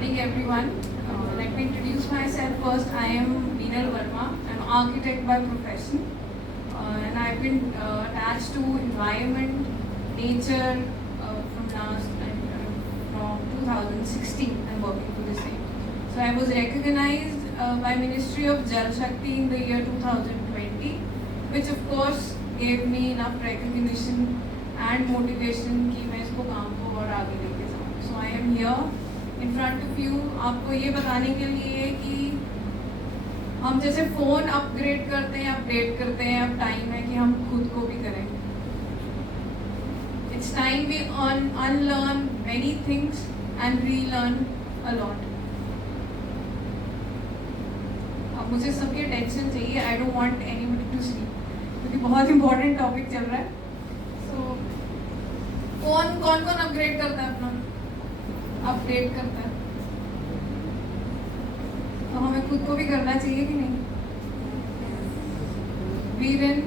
morning, everyone. Let me introduce myself first. I am Meenal Verma. I'm an architect by profession, and I've been attached to environment, nature from 2016. I'm working for the same. So I was recognized by Ministry of Jal Shakti in the year 2020, which of course gave me enough recognition and motivation कि मैं इसको काम को और आगे लेके जाऊँ. So I am here in front of you आपको ये बताने के लिए कि हम जैसे फ़ोन अपग्रेड करते हैं, अपडेट करते हैं, अब टाइम है कि हम खुद को भी करें. It's time we unlearn many things and relearn a lot. अब मुझे सबकी अटेंशन चाहिए. I don't want anybody to sleep क्योंकि बहुत इंपॉर्टेंट टॉपिक चल रहा है. So कौन अपग्रेड करता है, अपना अपडेट करता है, तो हमें खुद को भी करना चाहिए कि नहीं. We're in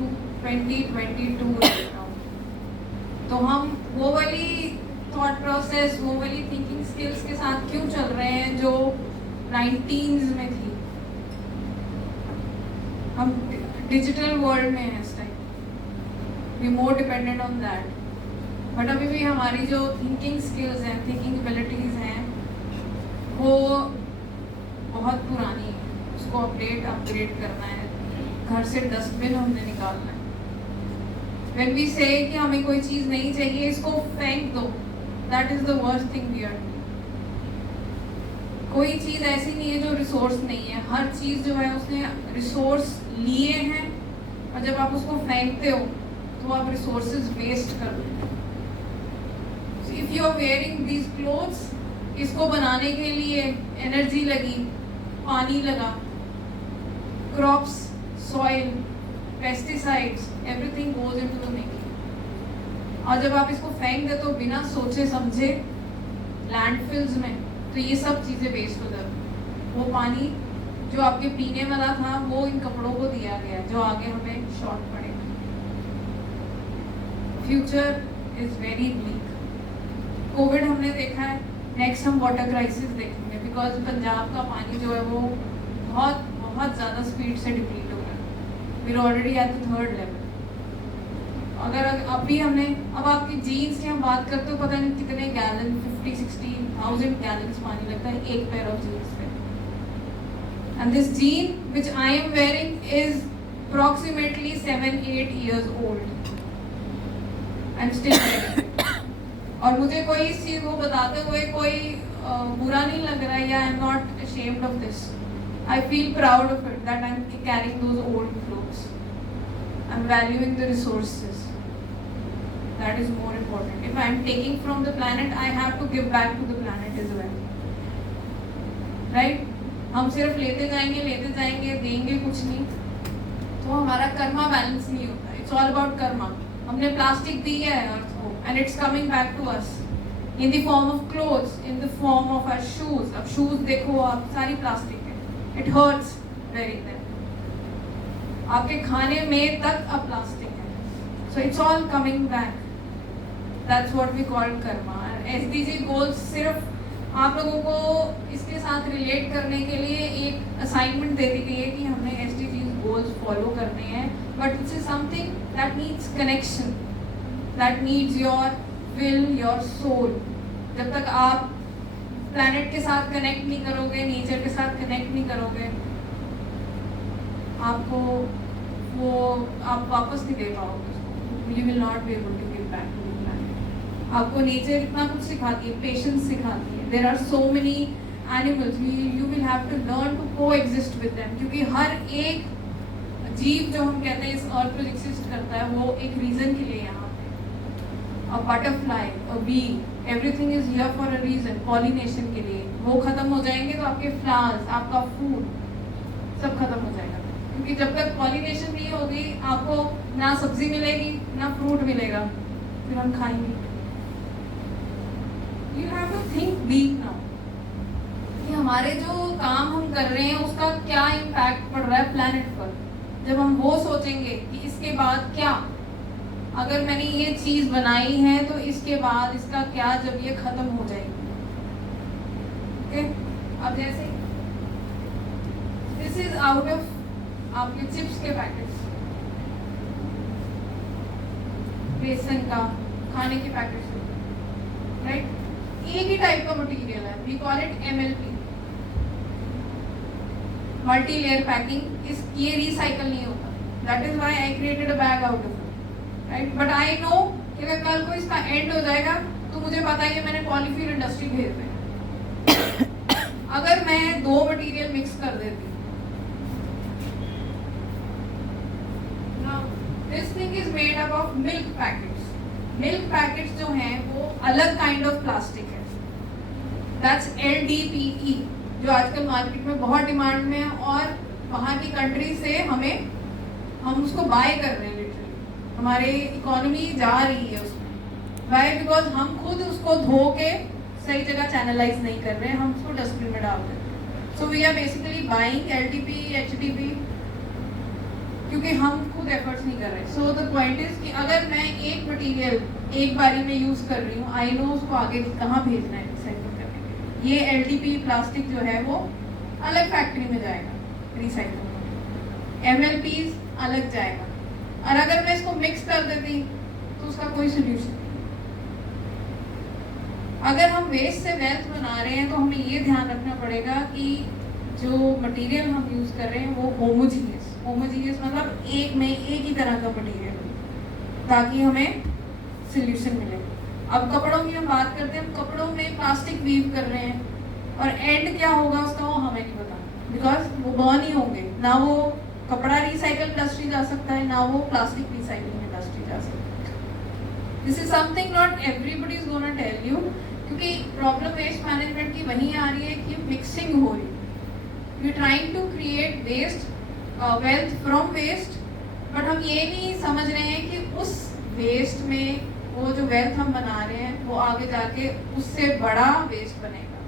2022 right now. तो हम वो वाली थॉट प्रोसेस, वो वाली थिंकिंग स्किल्स के साथ क्यों चल रहे हैं जो 19s में थी. हम डिजिटल वर्ल्ड में हैं इस time. We more dependent on that. But अभी भी हमारी जो थिंकिंग स्किल्स हैं, थिंकिंग एबिलिटीज़ हैं, वो बहुत पुरानी है. उसको अपग्रेड करना है. घर से डस्टबिन हमने निकालना है. When we say कि हमें कोई चीज़ नहीं चाहिए, इसको फेंक दो. That is the worst thing we are doing. कोई चीज़ ऐसी नहीं है जो रिसोर्स नहीं है. हर चीज़ जो है उसने रिसोर्स लिए हैं, और जब आप उसको फेंकते हो तो आप रिसोर्सेज वेस्ट कर रहे हो. If you are wearing these clothes, इसको बनाने के लिए एनर्जी लगी, पानी लगा, crops, soil, pesticides, everything goes into the making. और जब आप इसको फेंक देते हो बिना सोचे समझे लैंडफिल्स में, तो ये सब चीज़ें वेस्ट हो जाती. वो पानी जो आपके पीने वाला था वो इन कपड़ों को दिया गया जो आगे हमें शॉर्ट पड़ेगा. Future is very bleak. Covid हमने देखा है. नेक्स्ट हम वाटर क्राइसिस देखेंगे बिकॉज पंजाब का पानी जो है वो बहुत ज़्यादा स्पीड से डिप्लीट हो रहा है. We are already at the 3rd level. अगर अभी हमने अब आपकी जीन्स की हम बात करते हो, पता नहीं कितने गैलन, 50-60,000 गैलन्स पानी लगता है एक पेयर ऑफ जीन्स पे. And this gene which I am wearing is approximately 7-8 years old. I'm still wearing it. और मुझे कोई इस चीज़ को बताते हुए कोई बुरा नहीं लग रहा है, या आई am not ashamed of this. I feel proud of it that I'm carrying those old clothes. I'm valuing the resources. That is more important. If I'm taking from the planet, I have to give back to the planet as well. Right? हम सिर्फ लेते जाएंगे, देंगे कुछ नहीं, तो हमारा Karma balance नहीं होता. It's all about Karma. हमने प्लास्टिक दी है अर्थ को, and it's coming back to us in the form of clothes, in the form of our shoes. अब शूज देखो आप, सारी प्लास्टिक है. It hurts wearing them. आपके खाने में तक अब प्लास्टिक है. So it's all coming back. That's what we call karma. SDG goals सिर्फ आप लोगों को इसके साथ रिलेट करने के लिए एक असाइनमेंट दे दी गई है कि हमने SDG गोल्स फॉलो करने हैं. But it's something that needs connection, that needs your will, your soul. जब तक आप प्लैनेट के साथ कनेक्ट नहीं करोगे, नेचर के साथ कनेक्ट नहीं करोगे, आपको वो आप वापस नहीं दे पाओगे. You will not be able to give back to the planet. आपको नेचर इतना कुछ सिखाती है, पेशेंस सिखाती है. There are so many animals, you will have to learn to coexist with them. क्योंकि हर एक जीव जो हम कहते हैं इस अर्थ पर एग्जिस्ट करता है, वो एक रीज़न के लिए यहाँ पे. A butterfly, a bee, everything is here for a reason. Pollination के लिए. वो ख़त्म हो जाएंगे तो आपके फ्लावर्स, आपका फूड सब खत्म हो जाएगा. क्योंकि जब तक पॉलिनेशन नहीं होगी, आपको ना सब्जी मिलेगी ना फ्रूट मिलेगा, फिर हम खाएंगे. You have to think deep now कि हमारे जो काम हम कर रहे हैं उसका क्या इम्पैक्ट पड़ रहा है प्लैनेट पर. जब हम वो सोचेंगे कि इसके बाद क्या, अगर मैंने ये चीज़ बनाई है तो इसके बाद इसका क्या जब ये ख़त्म हो जाएगी. ओके, अब जैसे दिस इज आउट ऑफ आपके चिप्स के पैकेट्स, बेसन का, खाने के पैकेट्स, राइट? एक ही टाइप का मटेरियल है, we call it MLP, multi layer packing. इस ये रिसाइकल नहीं होता, that is why I created a bag out of it, right? But I know कि अगर कल को इसका एंड हो जाएगा तो मुझे पता है कि मैंने पॉलीफ्यूल इंडस्ट्री भेज दिया। अगर मैं 2 मटेरियल मिक्स कर देती, this thing is made up of milk packets. Milk packets जो हैं वो अलग काइंड ऑफ प्लास्टिक है, दैट्स LDPE, जो आजकल मार्केट में बहुत डिमांड में है और बाहर की कंट्री से हम उसको बाय कर रहे हैं। लिटरली हमारे इकोनॉमी जा रही है उसमें। वाई? बिकॉज हम खुद उसको धो के सही जगह चैनलाइज नहीं कर रहे हैं, हम उसको डस्टबिन में डाल देते हैं। So we are basically buying LDP, HDP, क्योंकि हम खुद एफर्ट्स नहीं कर रहे। सो द पॉइंट इज कि अगर मैं एक मटेरियल एक बारी में यूज कर रही हूँ, आई नो उसको आगे कहाँ भेजना है रिसाइकिल करने के लिए। ये LDP प्लास्टिक जो है वो अलग फैक्ट्री में जाएगा रिसाइकिल, MLPs अलग जाएगा। और अगर मैं इसको मिक्स कर देती तो उसका कोई सोल्यूशन नहीं। अगर हम वेस्ट से वेल्थ बना रहे हैं तो हमें ये ध्यान रखना पड़ेगा कि जो मटेरियल हम यूज कर रहे हैं वो होमोजीनियस मतलब एक ही तरह का मटेरियल हो, ताकि हमें सोल्यूशन मिले। अब कपड़ों की हम बात करते हैं, हम कपड़ों में प्लास्टिक वीव कर रहे हैं और एंड क्या होगा उसका वो हमें नहीं पता, बिकॉज वो बर्न ही होंगे। ना वो कपड़ा रिसाइकल इंडस्ट्री जा सकता है, ना वो प्लास्टिक रिसाइकलिंग इंडस्ट्री जा सकता है। This is something not everybody is gonna tell you, क्योंकि प्रॉब्लम वेस्ट मैनेजमेंट की वहीं आ रही है कि मिक्सिंग हो रही है। We trying to create waste wealth from waste, but हम ये नहीं समझ रहे हैं कि उस वेस्ट में वो जो वेल्थ हम बना रहे हैं वो आगे जाके उससे बड़ा वेस्ट बनेगा।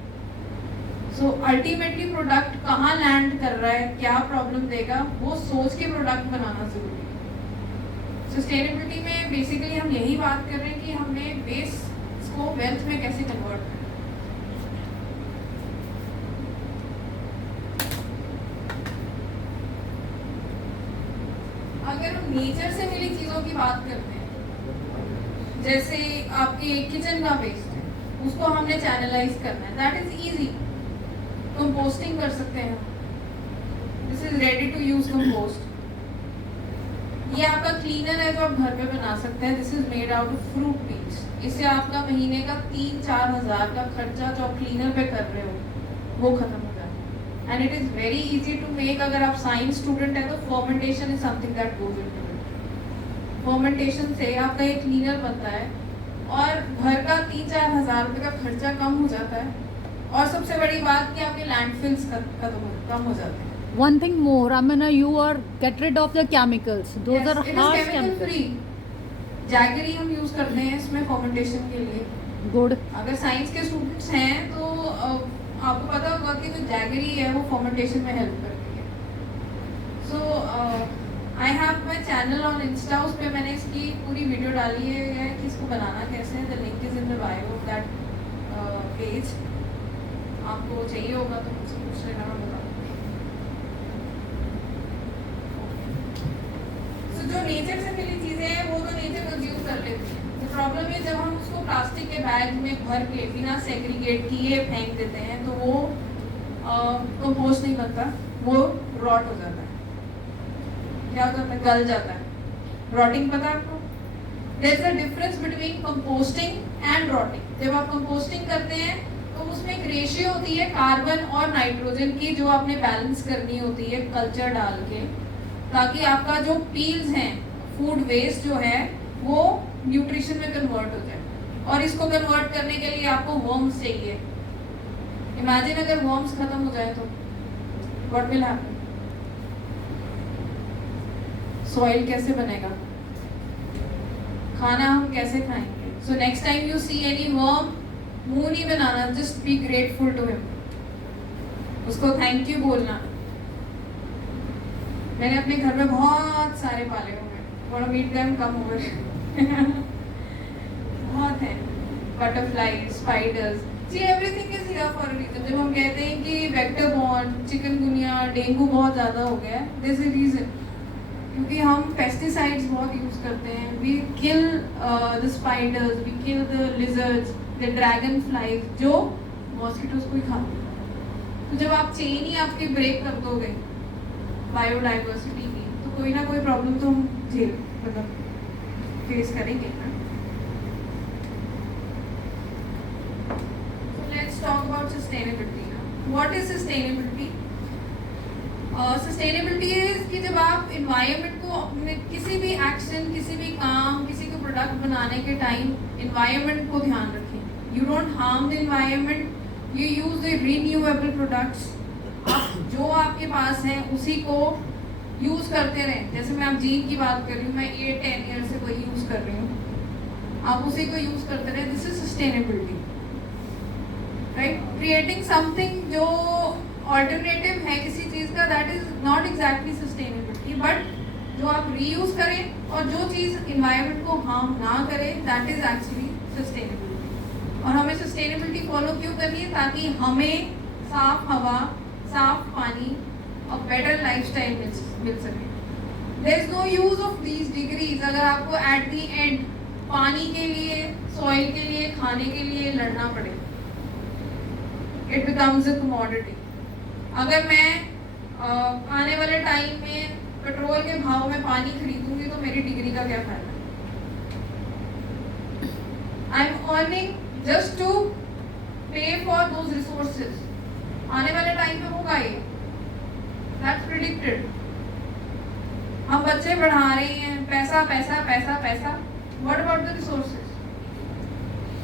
सो अल्टीमेटली प्रोडक्ट कहाँ लैंड कर रहा है, क्या प्रॉब्लम देगा, वो सोच के प्रोडक्ट बनाना जरूरी है। सस्टेनेबिलिटी में बेसिकली हम यही बात कर रहे हैं कि हमने वेस्ट को वेल्थ में कैसे कन्वर्ट करना है। अगर हम नेचर से मिली चीजों की बात करते हैं, जैसे आपके किचन का वेस्ट है, उसको हमने चैनलाइज करना है, दैट इज इजी। कंपोस्टिंग कर सकते हैं, this is ready to use compost. ये आपका क्लीनर है जो आप घर पे बना सकते हैं, this is made out of fruit peels. इससे आपका महीने का 3-4 हज़ार का खर्चा जो आप क्लीनर पे कर रहे हो वो खत्म हो जाता है। And it is very easy to make. अगर आप साइंस स्टूडेंट है तो fermentation is something that goes into it. Fermentation से आपका ये क्लीनर बनता है और घर का 3-4 हज़ार रुपये का खर्चा कम हो जाता है। और सबसे बड़ी बात कि आपके लैंडफिल्स कम हो जाते हैं। One thing more, I mean, you are get rid of the chemicals. Those are harsh chemicals. Free jaggery हम यूज करते हैं इसमें फर्मेंटेशन के लिए। Good. अगर साइंस के स्टूडेंट्स हैं तो आपको पता होगा कि जो जैगरी है वो फर्मेंटेशन में हेल्प करती है। So I have my channel on insta, उस पर मैंने इसकी पूरी वीडियो डाली है कि इसको बनाना कैसे है। The link is in the bio of that page. आपको चाहिए होगा तो मुझसे पूछ लेना, मैं बता दूँगी। जो नेचर से मिली चीजें हैं वो तो नेचर कंज्यूम कर लेती है। तो प्रॉब्लम है जब हम उसको प्लास्टिक के बैग में भर के बिना सेग्रीगेट किए फेंक देते हैं तो वो कंपोस्ट नहीं बनता, वो रॉट हो जाता है। क्या हो जाता है? गल जाता है। रॉटिंग पता है आपको? There is a difference between composting and rotting. जब आप कंपोस्टिंग करते हैं तो उसमें एक रेशियो होती है कार्बन और नाइट्रोजन की, जो आपने बैलेंस करनी होती है कल्चर डाल के, ताकि आपका जो पील्स हैं, फूड वेस्ट जो है वो न्यूट्रिशन में कन्वर्ट हो जाए। और इसको कन्वर्ट करने के लिए आपको वर्म्स चाहिए। इमेजिन अगर वर्म्स खत्म हो जाए तो व्हाट विल हैपन? सॉइल कैसे बनेगा? खाना हम कैसे खाएंगे? So next time you see any worm, मुंह नहीं बनाना, just be grateful to him, उसको थैंक यू बोलना। मैंने अपने घर में बहुत सारे पाले हुए हैं, want to meet them, come over. बहुत हैं, butterfly, spiders, see everything is here for a reason. तो जब हम कहते हैं कि वेक्टर बॉर्न, चिकनगुनिया, डेंगू बहुत ज़्यादा हो गया है, दिस इज रीजन क्योंकि हम पेस्टिसाइड्स बहुत यूज़ करते हैं. We kill the spiders, we kill the lizards, the dragonflies जो मॉस्किटोज को ही खाते हैं. तो जब आप चेन ही आपकी ब्रेक कर दोगे बायोडाइवर्सिटी की, तो कोई ना कोई प्रॉब्लम तो हम मतलब फेस करेंगे ना. Let's talk about sustainability now. What is sustainability? Sustainability is कि जब आप environment को अपने किसी भी एक्शन, किसी भी काम, किसी को प्रोडक्ट बनाने के टाइम environment को ध्यान रखें. You don't harm the environment. You use the renewable products. आप जो आपके पास है उसी को यूज करते रहें. जैसे मैं आप जीन की बात कर रही हूँ, मैं 8-10 ईयर से वही यूज कर रही हूँ, आप उसी को यूज करते रहें. This is sustainability, right. Creating something जो ऑल्टरनेटिव है किसी चीज़ का, that is not exactly sustainability, but जो आप रीयूज करें और जो चीज़ इन्वायरमेंट को हार्म ना करे, दैट इज एक्चुअली सस्टेनेबिलिटी. और हमें सस्टेनेबिलिटी फॉलो क्यों करनी है? ताकि हमें साफ हवा, साफ पानी और बेटर लाइफस्टाइल मिल सके. There is no use of these degrees अगर आपको एट दी एंड पानी के लिए, सॉइल के लिए, खाने के लिए लड़ना पड़े. It becomes a commodity. अगर मैं आने वाले टाइम में पेट्रोल के भाव में पानी खरीदूंगी तो मेरी डिग्री का क्या फायदा? I am earning just to pay for those resources. आने वाले टाइम में होगा ये, दैट्स प्रेडिक्टेड. हम बच्चे बढ़ा रहे हैं, पैसा पैसा पैसा पैसा. What about the resources?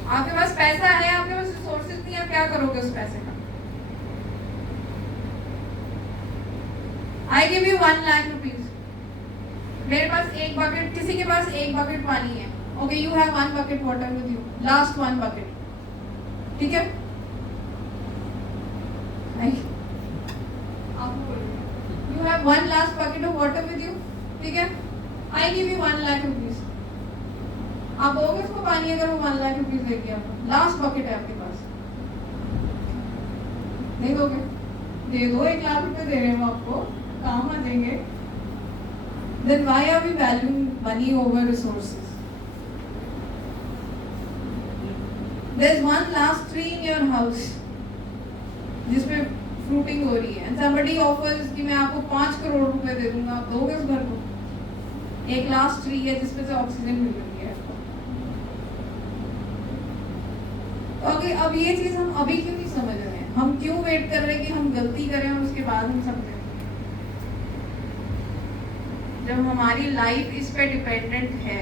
आपके पास पैसा है, आपके पास रिसोर्सेज नहीं, आप क्या करोगे उस पैसे का? I give you 1 lakh rupees. मेरे पास एक बकेट, किसी के पास एक बकेट पानी है. Okay, you have 1 bucket water with you, last 1 bucket. ठीक है, you have 1 last bucket of water with you. ठीक है, I give you 1 lakh rupees. आप दोगे उसको पानी अगर वो 1 लाख रुपीज देगी आपको? लास्ट बकेट है आपके पास, नहीं दोगे? दे दो, 1 लाख रुपए दे रहे हो आपको, काम आ जाएंगे. Then why are we valuing money over resources? There's one last tree in your house जिसमें फ्रूटिंग हो रही है, and somebody offers कि मैं आपको 5 करोड़ रुपए दे दूंगा, आप दोगे उस घर को? एक लास्ट ट्री है जिसमें से ऑक्सीजन मिल रही है. ओके, अब ये चीज हम अभी क्यों नहीं समझ रहे हैं? हम क्यों वेट कर रहे हैं कि हम गलती करें और उसके बाद हम समझें? जब हमारी लाइफ इस पे डिपेंडेंट है.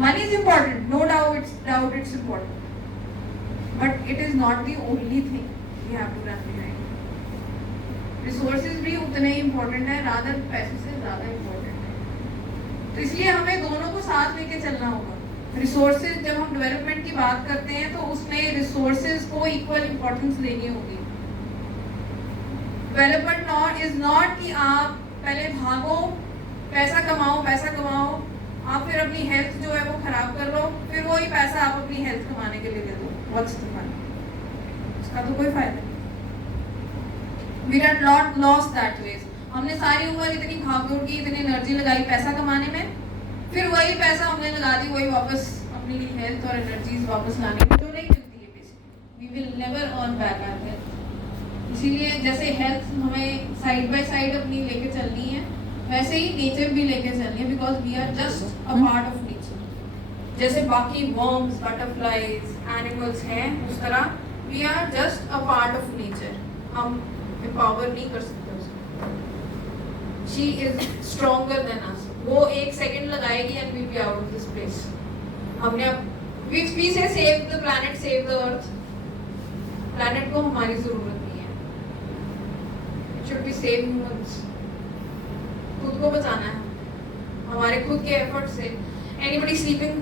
Money is important, no doubt it's important, but it is not the only thing we have to run behind. Resources भी उतने ही इम्पोर्टेंट है, रादर पैसे से ज्यादा इम्पोर्टेंट है. तो इसलिए हमें दोनों को साथ लेके चलना होगा. रिसोर्सेज, जब हम डेवलपमेंट की बात करते हैं तो उसमें रिसोर्सेज को इक्वल इम्पोर्टेंस देनी होगी. डेवलपमेंट इज नॉट कि आप पहले भागो, पैसा कमाओ, आप फिर अपनी हेल्थ जो है वो खराब कर लो, फिर वही पैसा आप अपनी हेल्थ कमाने के लिए दे दो. What's the point? उसका तो कोई फायदा नहीं. We had lost that ways. हमने सारी उम्र इतनी भागदौड़ की, इतनी एनर्जी लगाई पैसा कमाने में, फिर वही पैसा हमने लगा दी वही वापस अपनी हेल्थ और एनर्जीज वापस लाने में, जो नहीं मिलती है. Basically we will never earn back our health. इसीलिए जैसे हेल्थ हमें साइड बाय साइड अपनी लेके चलनी है, वैसे ही नेचर भी लेके चलनी है, because we are just a part of nature. जैसे बाकी वर्म्स, बटरफ्लाइज, एनिमल्स हैं, उस तरह we are just a part of nature. हम एम्पावर नहीं कर सकते उसको. She is stronger than us. वो 1 सेकंड लगाएगी and we will be out of this place. हमने अब we say save the planet, save the earth. Planet को हमारी जरूरत नहीं है. It should be save humans. खुद को बचाना है हमारे खुद के एफर्ट से. Anybody sleeping?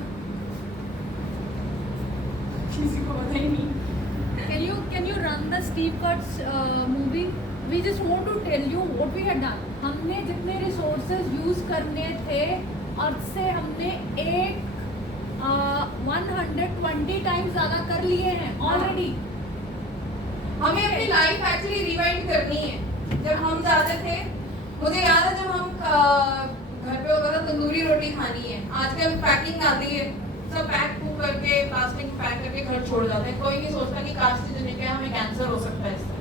किसी को पता ही नहीं. Can you run the Steve Cuts movie? We just want to tell you what we had done. हमने जितने resources use करने थे अर्थ से हमने 120 times ज़्यादा कर लिए हैं already. हमें अपनी लाइफ एक्चुअली रिवाइंड करनी है। जब हम जाते थे, मुझे याद है जब हम घर पे होता था तंदूरी रोटी खानी है, आजकल पैकिंग आती है, सब पैक करके प्लास्टिक पैक करके घर छोड़ जाते हैं। कोई नहीं सोचता कि कार्सिनोजेनिक है, हमें कैंसर हो सकता है इससे,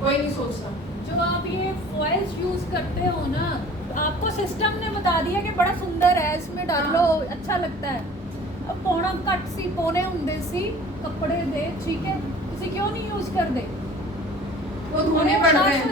कोई नहीं सोचता। जो आप ये फॉइल्स यूज करते हो ना, आपको सिस्टम ने बता दिया कि बड़ा सुंदर है, इसमें डाल लो, अच्छा लगता है। अब पौना घट सी पौने ਹੁੰਦੇ ਸੀ ਕੱਪੜੇ ਦੇ, ठीक है, ਤੁਸੀਂ क्यों नहीं यूज करते? वो धोने पड़ते हैं।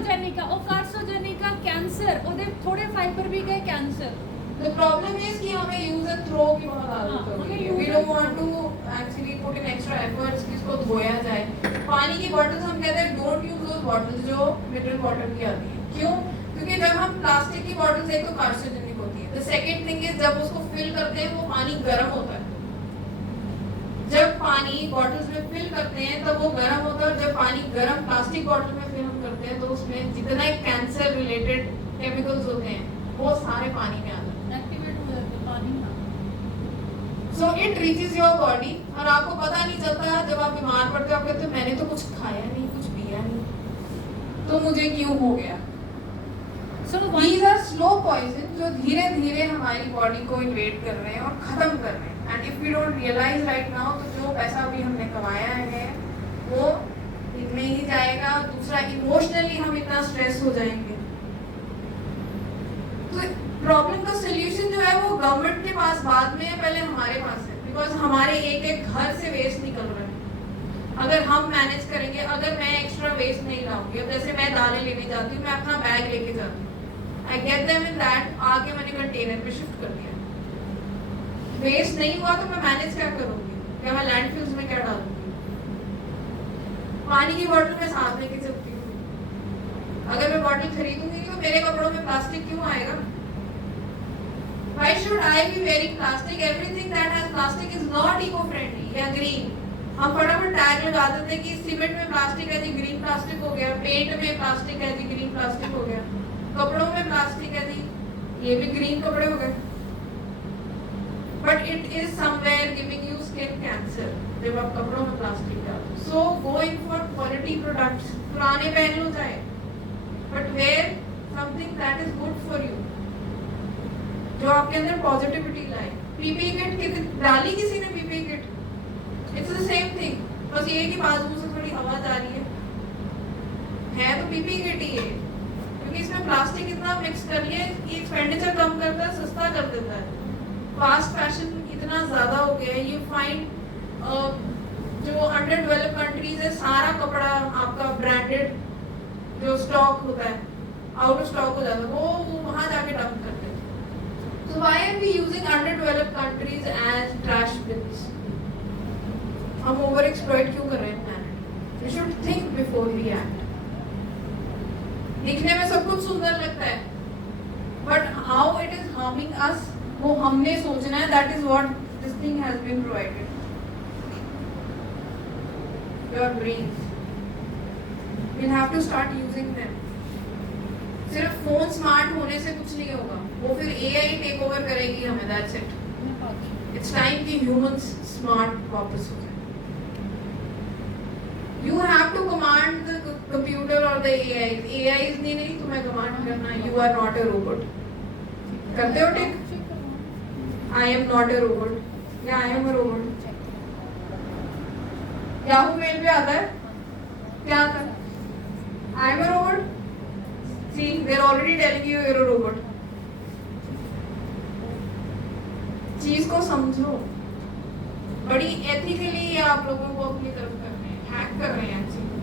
कार्सिनोजेनिका कैंसर, ਉਹਦੇ थोड़े फाइबर भी गए कैंसर। The problem is कि हमें use and throw की बहुत आदत हो गई है। We don't want to actually put in extra efforts कि इसको धोया जाए। पानी की bottles हम कहते हैं don't use those bottles जो mineral water की आती है। क्यों? क्योंकि जब हम प्लास्टिक की bottles एक तो कार्सिनोजेनिक होती है। The second thing is जब उसको fill करते हैं वो पानी गर्म होता है। जब पानी बॉटल्स में फिल करते हैं तब वो गर्म होता है, और जब पानी गर्म प्लास्टिक बॉटल में फिल हम करते हैं तो उसमें जितने कैंसर रिलेटेड केमिकल्स होते हैं वो सारे पानी में आते हैं, एक्टिवेट हो जाते हैं पानी में। So it reaches your body और आपको पता नहीं चलता। जब आप बीमार पड़ते हो आप कहते हो मैंने तो कुछ खाया नहीं, कुछ पिया नहीं, तो मुझे क्यों हो गया। So These are slow poison जो धीरे धीरे हमारी बॉडी को इन्वेड कर रहे हैं और खत्म कर रहे हैं। And if we don't realise right now तो जो पैसा भी हमने कमाया है वो इनमें ही जाएगा। दूसरा, इमोशनली हम इतना स्ट्रेस हो जाएंगे। तो प्रॉब्लम का सोल्यूशन जो है वो गवर्नमेंट के पास बाद में है, पहले हमारे पास है। बिकॉज हमारे एक एक घर से वेस्ट निकल रहा है। अगर हम मैनेज करेंगे, अगर मैं एक्स्ट्रा वेस्ट नहीं लाऊंगी, अब जैसे मैं दालें लेने जाती हूँ, मैं अपना बैग लेके जाती हूँ, I get them in that, आके मैंने कंटेनर पे शिफ्ट कर दिया। वेस्ट नहीं हुआ तो मैं मैनेज क्या करूंगी? क्या मैं लैंडफिल्स में क्या डालूंगी? पानी की बोतल में साथ लेके चलती हूँ। अगर मैं बोतल खरीदूंगी तो मेरे कपड़ों में प्लास्टिक क्यों आएगा? Why should I be wearing plastic? Everything that has plastic is not eco-friendly या green। हम फटाफट टैग लगा देते हैं कि सीमेंट में प्लास्टिक है जी, ग्रीन प्लास्टिक हो गया। पेंट में प्लास्टिक है जी, ग्रीन प्लास्टिक हो गया। कपड़ों में प्लास्टिक है जी, ये भी ग्रीन कपड़े हो गए। But it is somewhere giving you skin cancer जब आप कपड़ों में प्लास्टिक डालो। So going for quality products, पुराने पहन लो चाहे, but wear something that is good for you, जो आपके अंदर पॉजिटिविटी लाए। पीपी किट डाली किसी ने PP kit? It's the same thing, बस ये कि बाजू से थोड़ी हवा जा रही है तो पीपी किट ही है। क्योंकि इसमें प्लास्टिक इतना मिक्स कर लिया कि एक्सपेंडिचर कम करता है, सस्ता कर देता है। फास्ट फैशन इतना ज्यादा हो गया है। यू फाइंड जो अंडर डेवलप्ड कंट्रीज है, सारा कपड़ा आपका ब्रांडेड जो स्टॉक होता है आउट ऑफ स्टॉक हो जाता है, वो वहां जाके डंप करते हैं। So why are we using under developed countries as trash bins? हम ओवर एक्सप्लॉइट क्यों कर रहे हैं planet? We should think before we act. दिखने में सब कुछ सुंदर लगता है, but how it is harming us वो हमने सोचना है। That is what this thing has been provided. Your brains will have to start using them. सिर्फ फोन स्मार्ट होने से कुछ नहीं होगा, वो फिर एआई टेक ओवर करेगी हमें। That's it. इट्स टाइम कि ह्यूमंस स्मार्ट वापस हो जाए। You have to command the computer or the AI. AIs नहीं तुम्हें command करना। You are not a robot. करते हो टिक? I am not a robot. या I am a robot. Yahoo mail पे आता है क्या आता है? I am a robot. See, they are already telling you you're a robot. चीज को समझो। बड़ी एथिकली आप लोगों को अपनी तरफ हैक कर रहे हैं actually.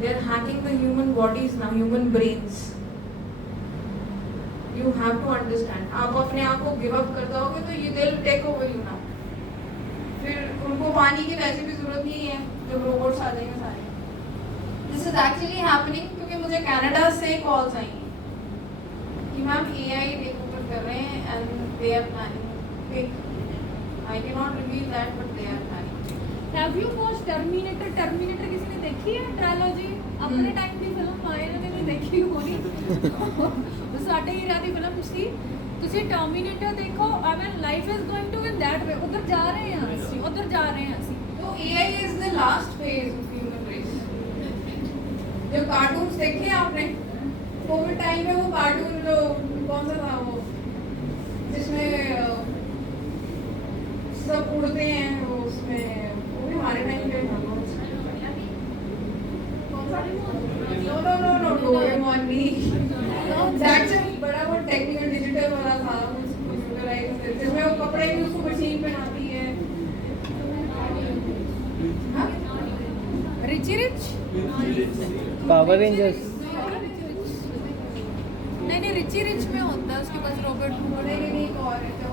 They are hacking the human bodies now, human brains. You have to understand. आप अपने आप को गिव अप कर दोगे तो you they will take over you now. फिर उनको पानी की वैसे भी जरूरत नहीं है जब रोबोट्स आ जाएंगे सारे। दिस इज एक्चुअली हैपनिंग क्योंकि मुझे कनाडा से कॉल्स आई कि मैम एआई टेक ओवर कर रहे हैं and they are planning. I can not reveal that but they are planning. Have you watched Terminator? Terminator किसी ने देखी है? ट्रायलॉजी अपने टाइम ਦੀ ਫਿਲਮ ਆਏ ਨੇ ਨਹੀਂ ਦੇਖੀ ਹੋਣੀ। ਉਹ ਸਾਡੇ ਹੀਰਾ ਦੀ ਫਿਲਮ ਸੀ। ਤੁਸੀਂ ਟਰਮੀਨੇਟਰ ਦੇਖੋ। I mean life is going to in that way. ਉਧਰ ਜਾ ਰਹੇ ਹਾਂ ਅਸੀਂ, ਉਧਰ ਜਾ ਰਹੇ ਹਾਂ ਅਸੀਂ। तो AI is the last phase of human race. जो कार्टून्स देखे हैं आपने कोविड टाइम में, वो कार्टून जो कौन सा था वो जिसमें सब उड़ते हैं, वो उसमें वो भी हमारे टाइम पे था। No no no no Doraemon नहीं, दैट्स अ बड़ा वो टेक्निकल डिजिटल वाला था जिसमें वो कपड़े भी उसको मशीन पहनाती है। हाँ? Richie Rich Power Rangers. नहीं रिची रिच में होता है, उसके पास रॉबर्ट नहीं और है जो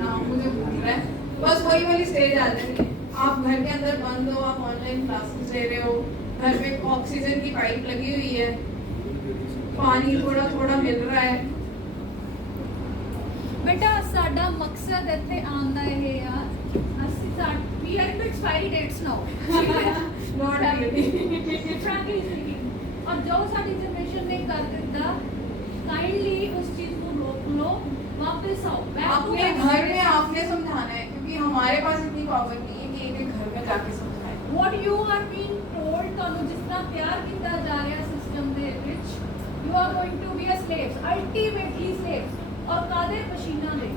नाम मुझे भूल रहा है, बस वही वाली स्टेज आ जाती है। आप घर के अंदर बंद हो, आप ऑनलाइन क्लासेस ले रहे हो, घर में ऑक्सीजन की पाइप लगी हुई है, पानी थोड़ा थोड़ा मिल रहा है। बेटा साडा मकसद ਇੱਥੇ ਆਂਦਾ ਇਹ ਆ, ਅਸੀਂ we are in expiry dates now not really. frankly speaking, और जो साडी जनरेशन ने कर दिता काइंडली उस चीज को रोक लो, वापस आओ अपने घर में आपने समझाना है, क्योंकि हमारे पास इतनी पावर नहीं है कि एक घर में जाके समझाए। what you are being told ਤੁਹਾਨੂੰ ਜਿਸ ਤਰ੍ਹਾਂ ਤਿਆਰ ਕੀਤਾ ਜਾ ਰਿਹਾ ਸਿਸਟਮ ਦੇ ਵਿੱਚ, you are going to be a slaves, ultimately slaves। और कादे मशीना दे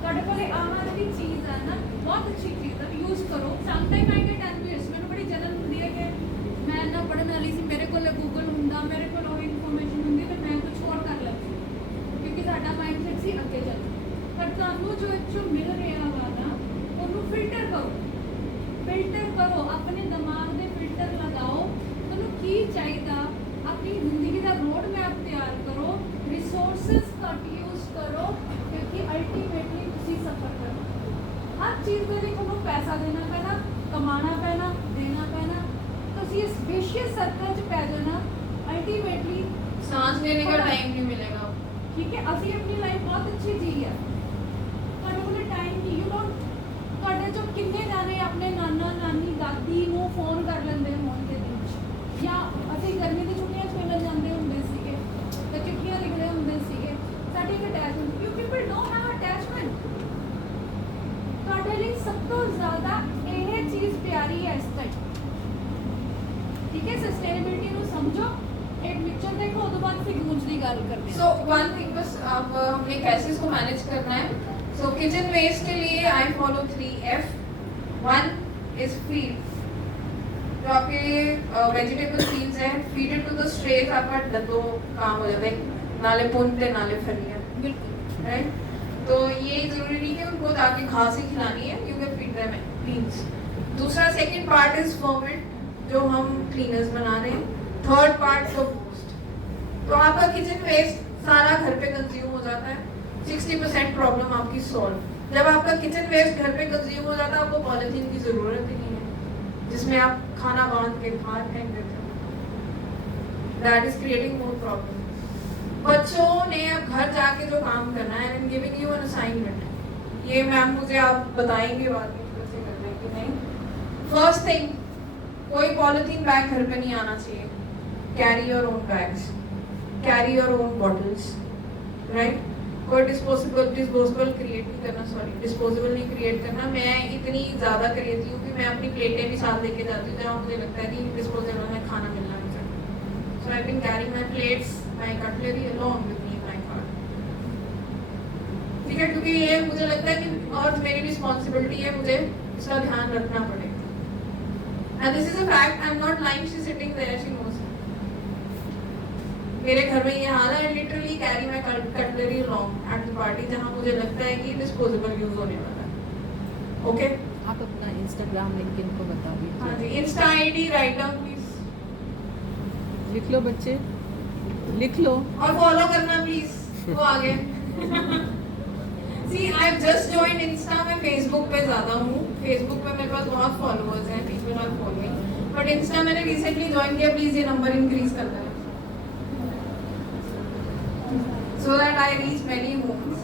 ਤੁਹਾਡੇ ਕੋਲੇ ਆਹ ਵਾਲੀ ਚੀਜ਼ ਹੈ ਨਾ, ਬਹੁਤ ਅੱਛੀ ਚੀਜ਼ ਹੈ, ਯੂਜ਼ ਕਰੋ। ਸਮਟਾਈਮ ਆਈ ਗੈਟ ਐਨਵੀਅਸ, ਮੈਨੂੰ ਬੜੀ ਜਲਨ ਹੁੰਦੀ ਹੈ ਕਿ ਮੈਂ ਨਾ ਪੜ੍ਹਨ ਵਾਲੀ ਸੀ, ਮੇਰੇ ਕੋਲ ਗੂਗਲ ਹੁੰਦਾ, ਮੇਰੇ ਕੋਲ ਉਹ ਇਨਫੋਰਮੇਸ਼ਨ ਹੁੰਦੀ ਤੇ ਮੈਂ ਕੁਝ ਹੋਰ ਕਰ ਲੈਂਦੀ, ਕਿਉਂਕਿ ਸਾਡਾ ਮਾਈਂਡਸੈਟ ਸੀ ਅੱਗੇ ਚੱਲ। ਪਰ ਤੁਹਾਨੂੰ ਜੋ ਐਕਚੁਅਲ ਮਿਲ ਰਿਹਾ ਵਾ ਨਾ, ਉਹਨੂੰ ਫਿਲਟਰ ਕਰੋ, ਆਪਣੇ ਦਿਮਾਗ ਦੇ ਫਿਲਟਰ ਲਗਾਓ। ਤੁਹਾਨੂੰ ਕੀ ਚਾਹੀਦਾ, ਆਪਣੀ ਜ਼ਿੰਦਗੀ ਦਾ ਰੋਡ ਮੈਪ ਤਿਆਰ ਕਰੋ, ਰਿਸੋਰਸਸ ਘੱਟ ਯੂਜ਼ ਕਰੋ, क्योंकि अल्टीमेटली ਤੁਸੀਂ ਸਫਰ ਕਰਨਾ। हर चीज़ के लिए ਤੁਹਾਨੂੰ पैसा देना पैना, कमाना पैना, देना पैना। ਤੁਸੀਂ इस विशियस सर्कल च पै जाना, अल्टीमेटली सांस लेने का टाइम नहीं मिलेगा। ठीक है, ਅਸੀਂ अपनी लाइफ बहुत अच्छी जी है, ਤੁਹਾਡੇ ਕੋਲ टाइम नहीं। यू डोंट, ਤੁਹਾਡੇ ਚੋਂ ਕਿੰਨੇ ਜਾਣੇ ਆਪਣੇ ਨਾਨਾ ਨਾਨੀ ਦਾਦੀ ਨੂੰ ਫੋਨ ਕਰ ਲੈਂਦੇ ਹੋਣਗੇ ਦਿਨ 'ਚ, ਜਾਂ ਅਸੀਂ ਗਰਮੀ ਦੀ ਛੁੱਟੀਆਂ 'ਚ ਮਿਲਣ ਜਾਂਦੇ ਹੁੰਦੇ ਸੀਗੇ ਤੇ ਚਿੱਠੀਆਂ ਲਿਖਦੇ ਹੁੰਦੇ ਸੀਗੇ। ਸਾਡੀ ਇੱਕ attachment, you people don't have attachment. ਤੁਹਾਡੇ ਲਈ ਸਭ ਤੋਂ ਜ਼ਿਆਦਾ ਇਹ ਚੀਜ਼ ਪਿਆਰੀ ਹੈ ਇਸ ਟਾਈਮ। ਠੀਕ ਹੈ, ਸਸਟੇਨੇਬਿਲਿਟੀ ਨੂੰ ਸਮਝੋ, एक पिक्चर देखो, उसके बाद फिर गूंज की गल करते हैं। सो वन थिंग, बस अब हमने कैसे इसको मैनेज करना है। सो किचन वेस्ट के लिए I follow 3F। 1 is feed, जो आपके वेजिटेबल सीड्स हैं, feed it to the stress. आपका दो काम हो जाता है, नाले पुनते नाले फलियां, बिल्कुल राइट। तो ये जरूरी नहीं कि उनको जाके घास ही खिलानी है, you can feed them beans. दूसरा सेकंड पार्ट इज फर्मेंट, जो हम क्लीनर्स बना रहे हैं। Third part compost. तो आपका किचन वेस्ट सारा घर पे कंज्यूम हो जाता है, 60% प्रॉब्लम आपकी सॉल्व। जब आपका किचन वेस्ट घर पे कंज्यूम हो जाता है, आपको पॉलिथीन की जरूरत ही नहीं है जिसमें आप खाना बांध के बाहर फेंक देते हो। That is creating more problem. बच्चों ने अब घर जाके जो काम करना है, I am giving you an assignment. ये मैम मुझे आप बताएंगे बाद में कैसे करना है कि नहीं। फर्स्ट थिंग, कोई पॉलिथीन बैग घर पे नहीं आना चाहिए। Carry your own bags, carry your own bottles, right. कोई डिस्पोजेबल क्रिएट नहीं करना, डिस्पोजेबल नहीं क्रिएट करना। मैं इतनी ज़्यादा क्रिएटिव हूँ कि मैं अपनी प्लेटें भी साथ लेके जाती हूँ जहाँ मुझे लगता है कि डिस्पोजेबल में खाना मिलना नहीं चाहिए। So I been carrying my plates, my cutlery along with me in my car. ठीक है, क्योंकि ये मुझे लगता है कि और मेरी रिस्पॉन्सिबिलिटी है, मुझे इसका ध्यान रखना पड़ेगा। And this is a fact, I am not lying, she sitting there, she knows. मेरे घर में ये हाल है, literally carry my cutlery long at the party जहाँ मुझे लगता है कि डिस्पोजेबल यूज होने वाला है। ओके, आप अपना इंस्टाग्राम लिंक इनको बता दीजिए। हाँ जी, insta ID write down please, लिख लो बच्चे, लिख लो। और फॉलो करना प्लीज, वो आगे। See I have just joined insta. मैं फेसबुक पे ज्यादा हूँ, फेसबुक पे मेरे पास बहुत फॉलोअर्स हैं, people are following, but insta मैंने रिसेंटली ज्वाइन किया। प्लीज ये नंबर इंक्रीज कर दें so that I reach many homes.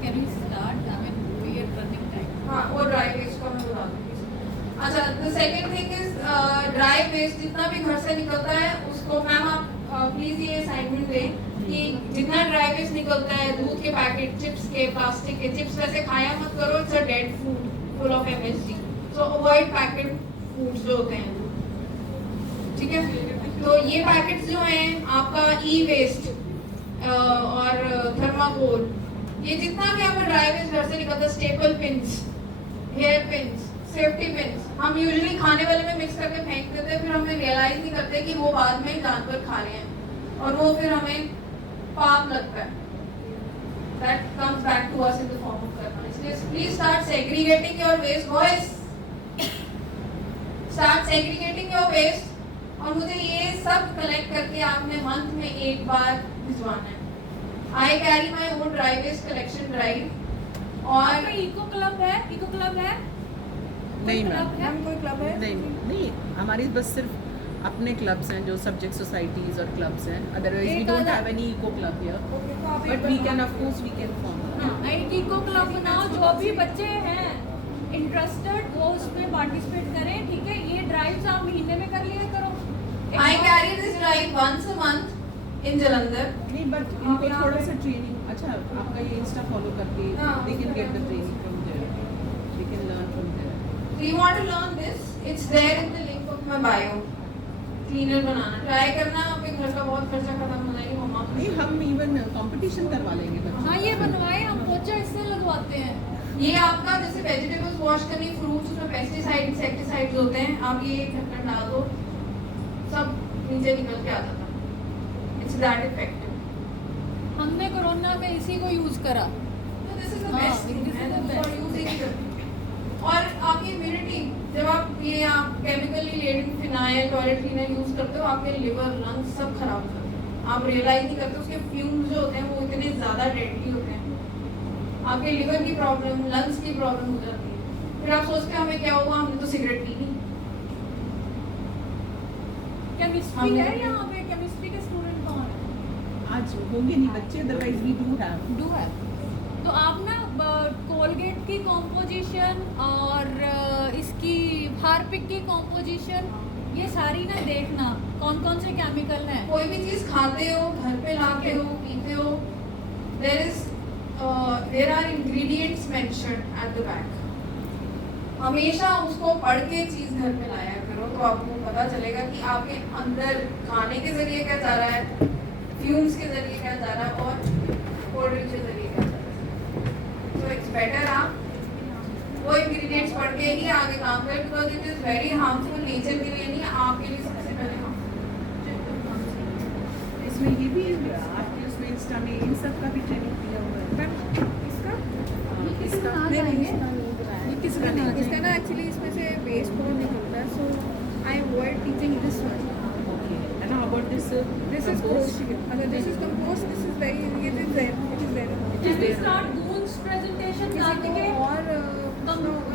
Can we start, I mean we are running time. हाँ, वो ड्राई वेस्ट का मैं बता दूँगी। अच्छा, the second thing is dry waste जितना भी घर से निकलता है उसको, मैम आप प्लीज ये असाइनमेंट दें कि जितना ड्राई वेस्ट निकलता है, दूध के पैकेट, चिप्स के, प्लास्टिक के चिप्स, वैसे खाया मत करो, it's a dead food full of MSG। So avoid packet foods जो होते हैं। ठीक है, तो ये पैकेट्स जो हैं आपका ई वेस्ट और थर्माकोल, ये जितना भी आपका ड्राई वेस्ट घर से निकलता है, staple pins, hair pins, safety pins, हम यूजुअली खाने वाले में मिक्स करके फेंक देते हैं, फिर हमें रियलाइज नहीं करते कि वो बाद में जानवर खा रहे हैं और वो फिर हमें पाप लगता है. That comes back to us in the form of karma. इसलिए please start segregating your waste, boys. Start segregating your waste. और मुझे ये सब कलेक्ट करके आपने मंथ में एक बार भिजवाना है. I carry my own dry waste collection drive. और आपका इको क्लब है? इको क्लब है? नहीं क्लब मैम, है? कोई क्लब है? नहीं हमारी बस सिर्फ अपने क्लब्स हैं जो सब्जेक्ट सोसाइटीज और क्लब्स हैं. अदरवाइज वी एक डोंट अलग- have any eco club here, Okay, तो आप एक बट वी कैन बनाओ. Of course we can form. एक इको क्लब बनाओ, जो भी बच्चे हैं इंटरेस्टेड वो उसमें पार्टिसिपेट करें. ठीक है, ये ड्राइव्स आप महीने में कर लिया करो. I carry this drive once a month in Jalandhar. नहीं बट इनको थोड़ा सा ट्रेनिंग. अच्छा, आपका ये इंस्टा फॉलो करके हाँ, they can get the training from there, they can learn from there. So you want to learn this? It's there in the link of my bio. Cleaner banana try करना, आपके घर का बहुत खर्चा खत्म हो जाएगी. मम्मा नहीं, हम इवन कंपटीशन करवा लेंगे बच्चों. हाँ, ये बनवाए, हम पोचा इससे लगवाते हैं. ये आपका जैसे वेजिटेबल्स वॉश करनी, फ्रूट्स में पेस्टिसाइड इंसेक्टिसाइड्स होते हैं, आप ये ढक्कन डाल दो, सब नीचे निकल के आ जाता है. It's that effective. हमने कोरोना में इसी को यूज करा. तो दिस इज द हाँ, बेस्ट थिंग this is है the फॉर best. यूजिंग. और आपकी इम्यूनिटी, जब आप ये आप chemically laden phenyl toilet cleaner use करते हो, आपके लिवर लंग्स सब खराब हो जाते हैं. आप रियलाइज नहीं करते उसके फ्यूम्स जो होते हैं वो इतने ज़्यादा डेडली होते हैं. आपके लिवर की प्रॉब्लम, लंग्स की प्रॉब्लम हो जाती है. फिर आप सोचते हो हमें क्या हुआ, हमने तो सिगरेट पी ली. केमिस्ट्री है यहाँ पे? केमिस्ट्री के स्टूडेंट कौन है? आज होंगे नहीं बच्चे, otherwise we do have. Do है. तो आप ना कोलगेट की कॉम्पोजिशन और इसकी हार्पिक की कॉम्पोजिशन ये सारी ना देखना कौन कौन से केमिकल हैं. कोई भी चीज़ खाते हो, घर पे लाते हो, पीते हो, there are ingredients mentioned at the back. हमेशा उसको पढ़ के चीज़ घर में लाया करो, तो आपको पता चलेगा कि आपके अंदर खाने के जरिए क्या जा रहा है, फ्यूम्स के जरिए क्या जा रहा है और कोल्ड ड्रिंक के जरिए क्या जा रहा है. तो इट्स बेटर आप वो इंग्रेडिएंट्स पढ़ के ही आगे काम करें, because it is very harmful nature के लिए नहीं, आपके लिए सबसे पहले harmful. इसमें ये भी आपके उसमें इंस्टा में इन सब का भी ट्रेनिंग दिया हुआ है. इसका इसका किसका नहीं? इसका ना एक्चुअली इसमें से वेस्ट बहुत निकलता है, so I avoid teaching this one. Okay. And how about this this is अगर this is compost, this is very, it is there. Can we start Goon's presentation? किसी कार्तिकेय? को और